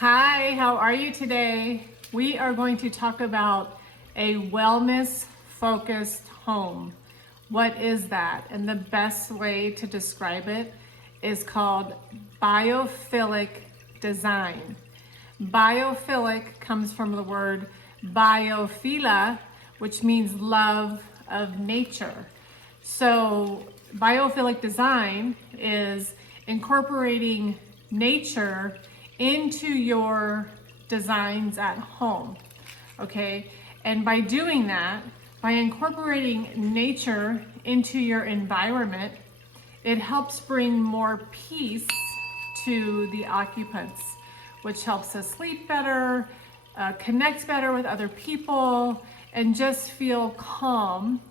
Hi, how are you today? We are going to talk about a wellness-focused home. What is that? And the best way to describe it is called biophilic design. Biophilic comes from the word biophilia, which means love of nature. So biophilic design is incorporating nature into your designs at home, okay? And by doing that, by incorporating nature into your environment, it helps bring more peace to the occupants, which helps us sleep better, connect better with other people, and just feel calm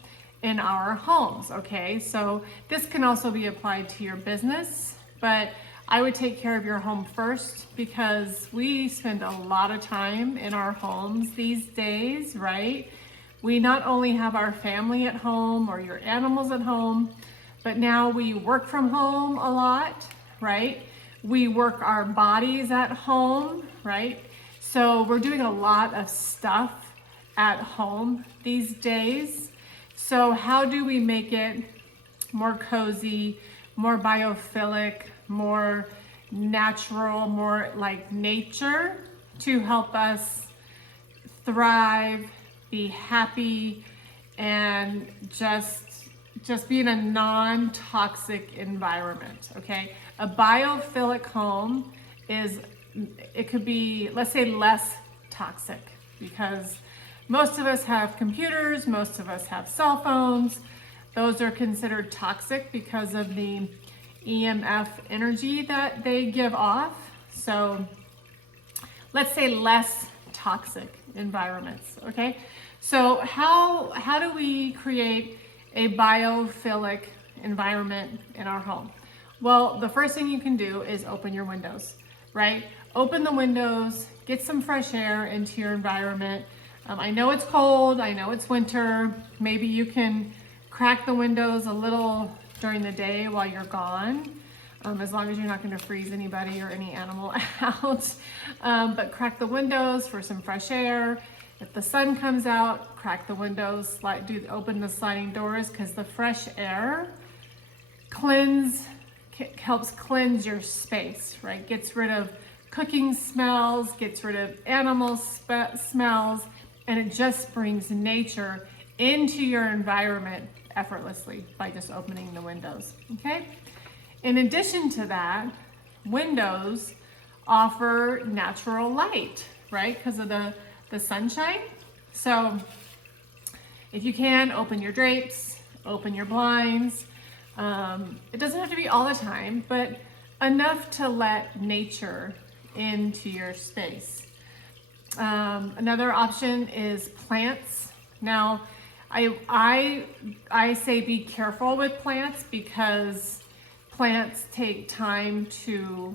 in our homes, okay? So this can also be applied to your business, but I would take care of your home first because we spend a lot of time in our homes these days, right? We not only have our family at home or your animals at home, but now we work from home a lot, right? We work our bodies at home, right? So we're doing a lot of stuff at home these days. So how do we make it more cozy, more biophilic, more natural, more like nature to help us thrive, be happy, and just be in a non-toxic environment, okay? A biophilic home it could be, let's say, less toxic, because most of us have computers, most of us have cell phones. Those are considered toxic because of the EMF energy that they give off. So let's say less toxic environments, okay? So how do we create a biophilic environment in our home? Well, the first thing you can do is open your windows, right? Open the windows, get some fresh air into your environment. I know it's cold, I know it's winter. Maybe you can crack the windows a little during the day while you're gone, as long as you're not going to freeze anybody or any animal out. But crack the windows for some fresh air. If the sun comes out, crack the windows, open the sliding doors, because the fresh air helps cleanse your space, right? Gets rid of cooking smells, gets rid of animal smells, and it just brings nature into your environment effortlessly by just opening the windows, okay? In addition to that, windows offer natural light, right? Because of the sunshine. So if you can, open your drapes, open your blinds. It doesn't have to be all the time, but enough to let nature into your space. Another option is plants. Now, I say be careful with plants because plants take time to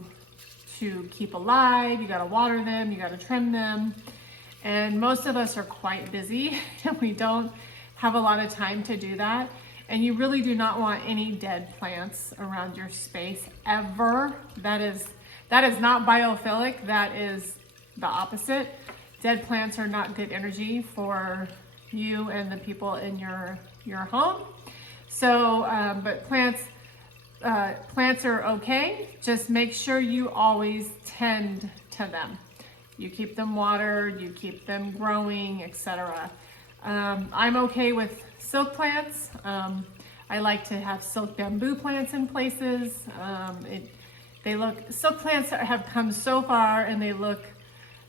keep alive. You gotta water them, you gotta trim them. And most of us are quite busy and we don't have a lot of time to do that. And you really do not want any dead plants around your space ever. That is not biophilic, that is the opposite. Dead plants are not good energy for you and the people in your home. So, but plants are okay. Just make sure you always tend to them. You keep them watered, you keep them growing, etc. I'm okay with silk plants. I like to have silk bamboo plants in places. Silk plants have come so far and they look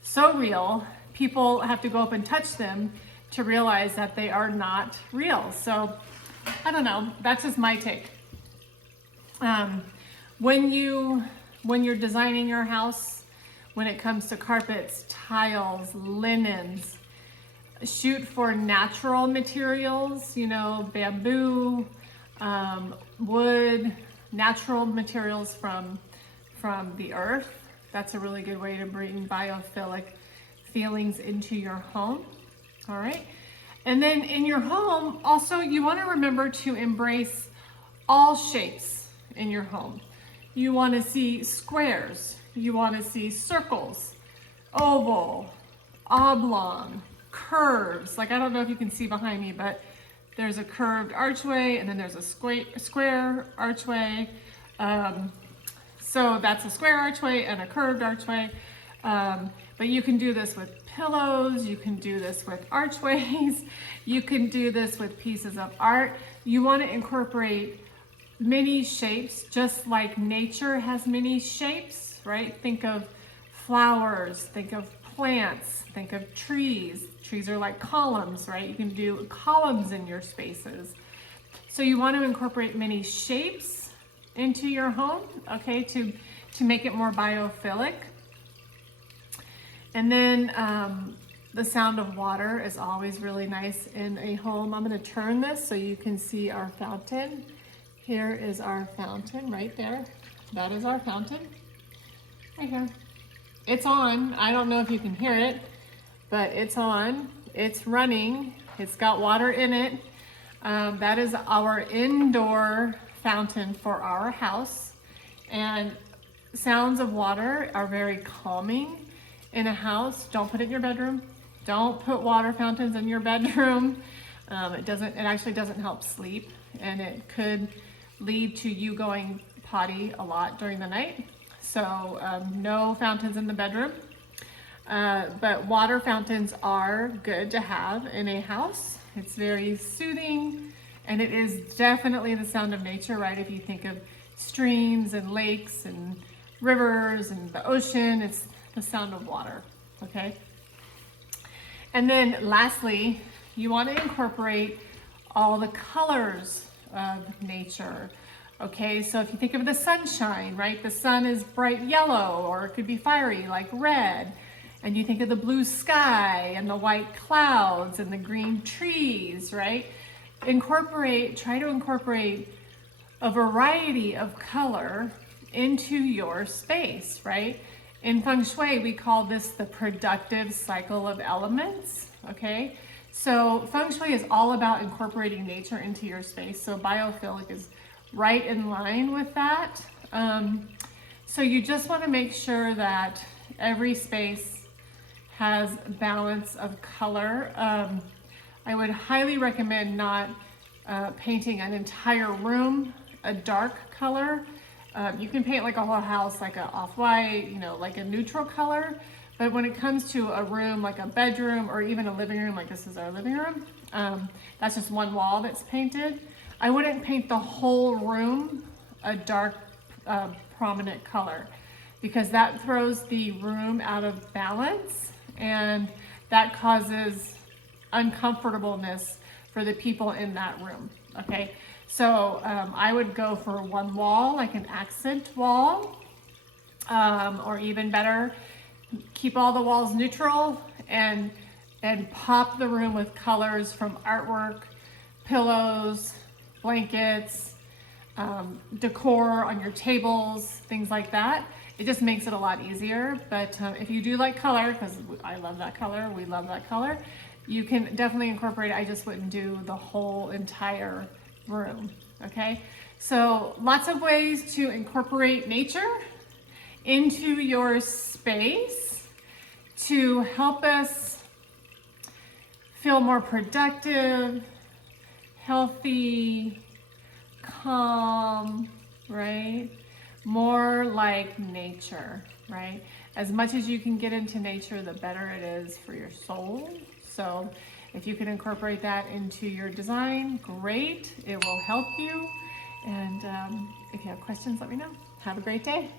so real. People have to go up and touch them to realize that they are not real. So I don't know, that's just my take. When you're designing your house, when it comes to carpets, tiles, linens, shoot for natural materials, bamboo, wood, natural materials from the earth. That's a really good way to bring biophilic feelings into your home. All right. And then in your home, also, you want to remember to embrace all shapes in your home. You want to see squares. You want to see circles, oval, oblong, curves. Like, I don't know if you can see behind me, but there's a curved archway and then there's a square archway. So that's a square archway and a curved archway. But you can do this with pillows, you can do this with archways, you can do this with pieces of art. You want to incorporate many shapes, just like nature has many shapes, right? Think of flowers, think of plants, think of trees. Trees are like columns, right? You can do columns in your spaces. So you want to incorporate many shapes into your home, okay, to make it more biophilic. And then the sound of water is always really nice in a home. I'm going to turn this so you can see our fountain. Here is our fountain right there. That is our fountain right here. It's on. I don't know if you can hear it, but it's on. It's running. It's got water in it. That is our indoor fountain for our house. And sounds of water are very calming in a house. Don't put it in your bedroom. Don't put water fountains in your bedroom. It actually doesn't help sleep, and it could lead to you going potty a lot during the night. So no fountains in the bedroom. But water fountains are good to have in a house. It's very soothing, and it is definitely the sound of nature, right? If you think of streams and lakes and rivers and the ocean, it's the sound of water, okay? And then lastly, you want to incorporate all the colors of nature, okay? So if you think of the sunshine, right? The sun is bright yellow, or it could be fiery like red. And you think of the blue sky and the white clouds and the green trees, right? Try to incorporate a variety of color into your space, right? In Feng Shui, we call this the productive cycle of elements, okay? So Feng Shui is all about incorporating nature into your space. So Biophilic is right in line with that. So you just want to make sure that every space has balance of color. I would highly recommend not painting an entire room a dark color. You can paint like a whole house like a off-white, like a neutral color. But when it comes to a room like a bedroom or even a living room, like this is our living room, that's just one wall that's painted. I wouldn't paint the whole room a dark, prominent color, because that throws the room out of balance, and that causes uncomfortableness for the people in that room, okay? So I would go for one wall, like an accent wall, or even better, keep all the walls neutral and pop the room with colors from artwork, pillows, blankets, decor on your tables, things like that. It just makes it a lot easier. But if you do like color, because I love that color, we love that color, you can definitely incorporate it. I just wouldn't do the whole entire room, okay? So lots of ways to incorporate nature into your space to help us feel more productive, healthy, calm, right? More like nature, right? As much as you can get into nature, the better it is for your soul. So if you can incorporate that into your design, great. It will help you. And if you have questions, let me know. Have a great day.